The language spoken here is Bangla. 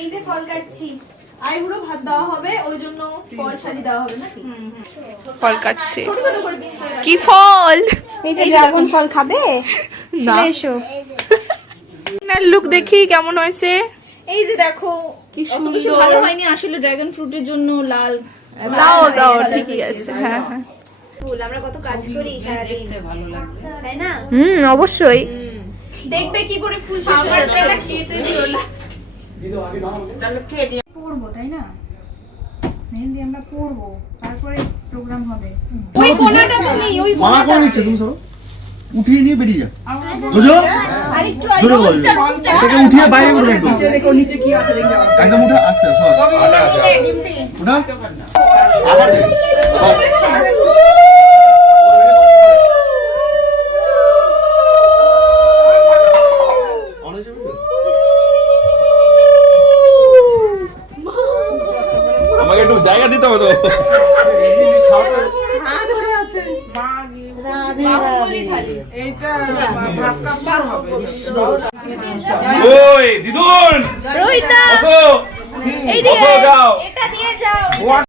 এই যে ফল কাটছি, আইবুড়ো ভাত দেওয়া হবে, ওই জন্য ফল সাজি দেওয়া হবে নাকি? ফল কাটছে। কি ফল? এই যে ড্রাগন ফল খাবে? না, এসো লুক দেখি কেমন হয়েছে। এই যে দেখো কি অত বেশি সুন্দর। ভালো হয়নি আসলে, ড্রাগন ফ্রুটের জন্য লাল। দাও দাও, ঠিকই আছে। হ্যাঁ হ্যাঁ, আমরা কত কাজ করি সারাদিন, তাই না? অবশ্যই। দেখবে কি করে ফুল শেষ হয়ে যাচ্ছে। পড়বো তাই না, মেহেন্দি আমরা পড়বো, তারপরে প্রোগ্রাম হবে। ওই কোণাটা তুমি, ওই মানা করে নিচ্ছে, তুমি সরো, উঠিয়ে নিয়ে বেরিয়ে যাও। জোজো আরেকটু জোরে বলো, রোস্টার রোস্টার এটাকে উঠিয়ে বাইরে করে একদম দেখো নিচে কি আছে দেখে যাও। একদম উঠা, আস্তে সর উঠা, আবার দে, বাস। অনেক যাবে তো? আমাকে একটু জায়গা দিতে হবে তো। এইটা ভাত কাপড় হবে। ওই দিদুন, রোহিতা, ওঠো, এই দিকে ওঠো, যাও। এটা দিয়ে যাও।